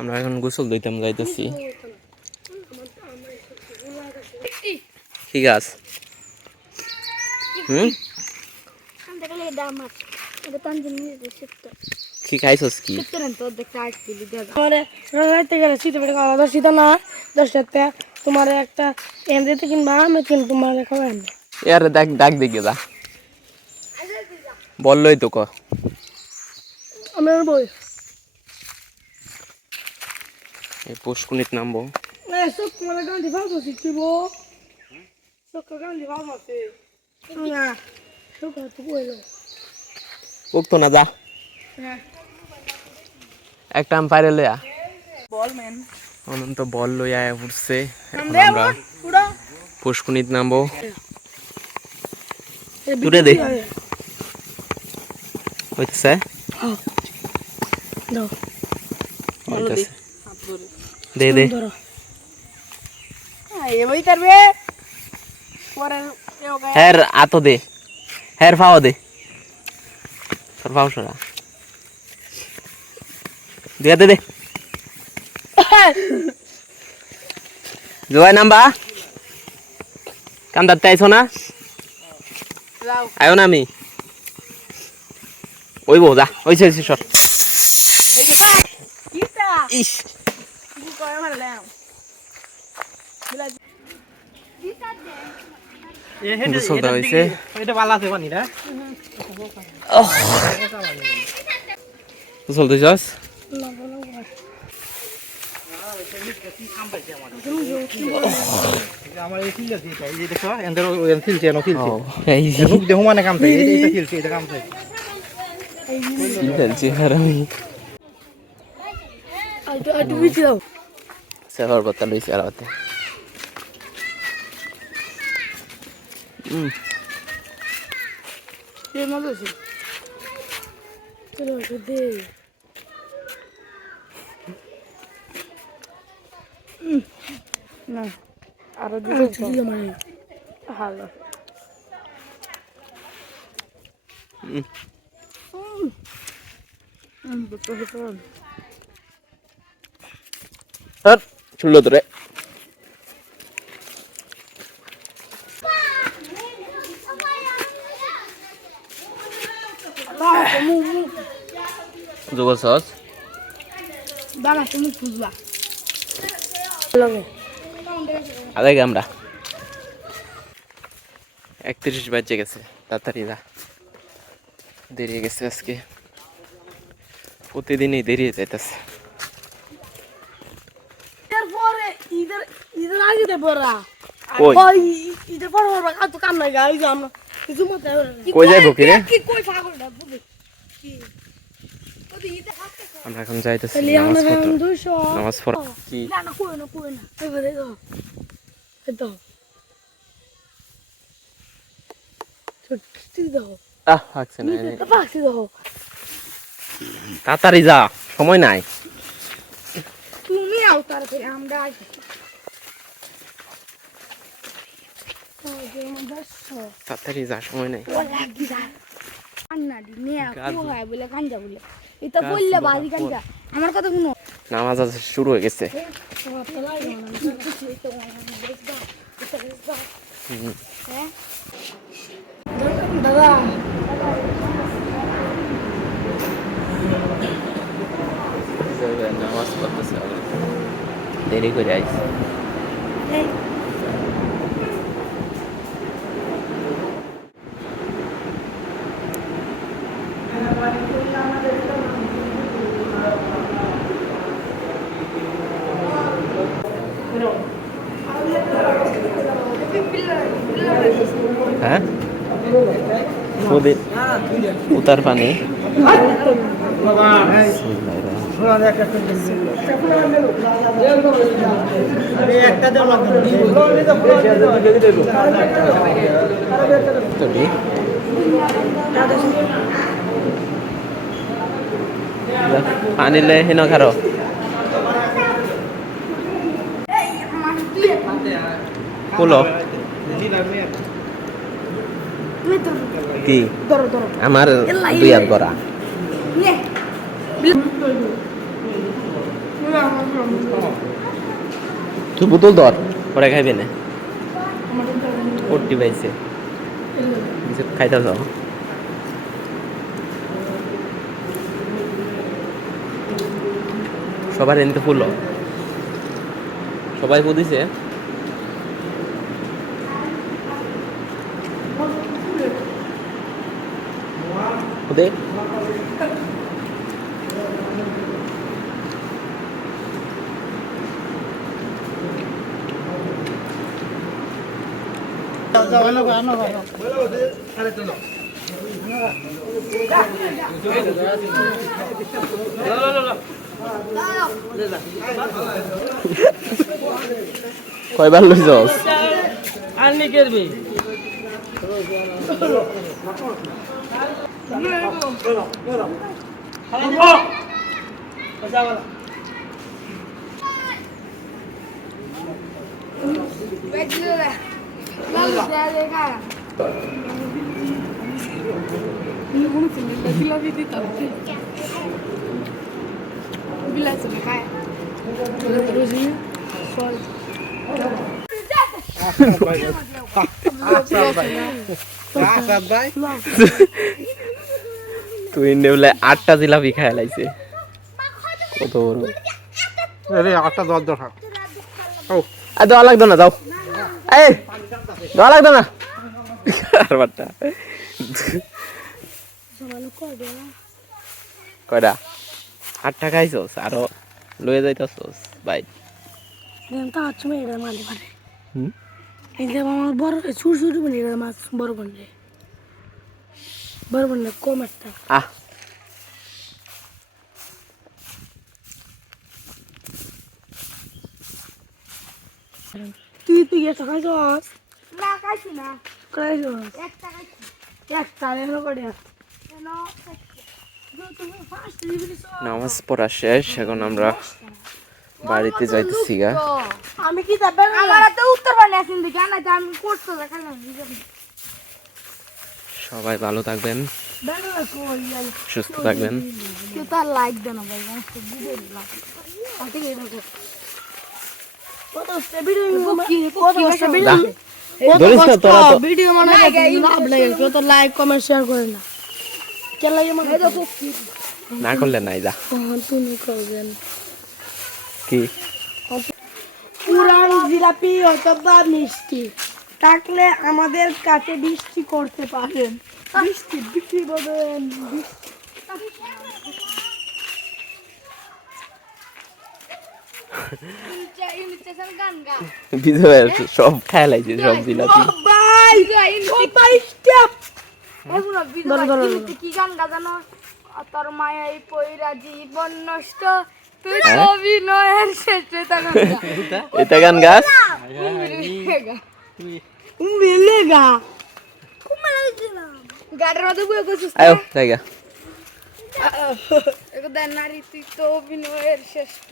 আমরা এখন গোসল দিতাম যাইতেছি। কি গাছ? কি খাইছস কি? শীত না 10 তোমার একটা এমনিতে কিনবা আমি কিন তোমার খাবেন यार দেখ ডাক দিকে যা বললই তো ক আমার বই এই পুষ্কুনিত নামবো সব তোমার গান দিবা তো শিখবো সব গান দিবা মাসে না সব তো কইলো উঠতো না যা একটা আম্পায়ার লইয়া বল ম্যান অনন্ত বল লইয়া উঠছে। আমরা পুষ্কুনিত নামবো। তুলে দে হচ্ছে দে দে হ্যার আতো দে হ্যার ফাও দে তোর ফাও সরা দে দে দে জয় নাম্বা কান্দাতে আইছো না আয়ো না আমি ওই বউ যা ওইছে ওইছে সর ইস গোসলটা হয়েছে গোসল দিছস সেবার বতা লইছে আর হতে না আরো দিকে মানে ভালো চুল্লো তোরে যোগ সস দাঁড়া তুমি খুঁজবা আগে আমরা 31 বাজে গেছে তাড়াতাড়ি যা দেরি গেছে আজকে প্রতিদিনই দেরি যাইতেছে এরপরে ঈদের আগে দেবরা কই ঈদের পর তো কাম নাই গাই যাম কিছু মতে কই যাইবো কি রে কি কই পাগলটা বুঝি কি আমরা এখন যাইতেছি নামাজ পড়া কি না না কই না এবারে দাও এতো ছুটি দাও হাকছে না তো পাখি দাও তাড়াতাড়ি যা সময় নাই তুমি আও তাড়াতাড়ি আমরা আসি তাড়াতাড়ি যা সময় নাই আমার কথা শুনো নামাজ আজ শুরু হয়ে গেছে দাদা নামাজ পড়তেছে দেরি করে আইছে হ্যাঁ উতার পানি পানি লে হেন খারো কুলো কি আমার দুই হাত ভরা তুই বোতল ধর পরে খাইবে না ওটি পাইছে খাইতে যাও সবার এনতে ফুল সবাই বুঝিছে ওদে কয়বার লইছস আনলি করবি তুই বলে 8টা জিলাপি খায় লাইছে কত বড় আরে 8টা 10 টাকা আর দেওয়া লাগতো না যাও এই দেওয়া লাগতো না আর বাট্টা কয়টা 8টা খাইছস আরো লয়ে যাইতাছস ভাই হুম আমার বড় ছোট ছোট বানিয়ে মাছ বড় বানিয়ে কম একটা আহ তুই একটা খাইছস না খাইছি না খাইছস একটা খাইছি একটা এনে করে কেন তুমি ফার্স্ট ডেলিভারি নামাজ পড়া শেষ এখন আমরা বাড়িতে যাইতেছি গা আমি কি যাবে আমার তো উত্তর পানি আসেন দিকে না আমি করতে দেখালাম সবাই ভালো থাকবেন বেলা কই সুস্থ থাকবেন কেউ তার লাইক দেন না ভাই আমার তো বুঝে লাগ আতে কি দেখো কত ভিডিও দা, ধরিস না তোরা তো ভিডিও মানে লাভ লাগে কত লাইক কমেন্ট শেয়ার করে না কে লাগে মানে দেখো না করলে নাই যা তুমি করবেন কি পুরান জিলাপি অথবা মিষ্টি থাকলে আমাদের কাছে বৃষ্টি করতে পারেন বৃষ্টি বিক্রি করবেন ইনস্টেশন গান গা বিজয়ের সব খায় লাইছে সব জিলাপি বাই বাই স্টেপ এগুলো ভিডিও কি গান গা জানো তোর মায়াই পয়রা জীবন নষ্ট তুই অভিনয়ের শেষে তখন এটা গান গাছ মিলেগা গাড়ির মধ্যে বয়ে করছিস আয়ো জায়গা নারী তুই তো অভিনয়ের শ্রেষ্ঠ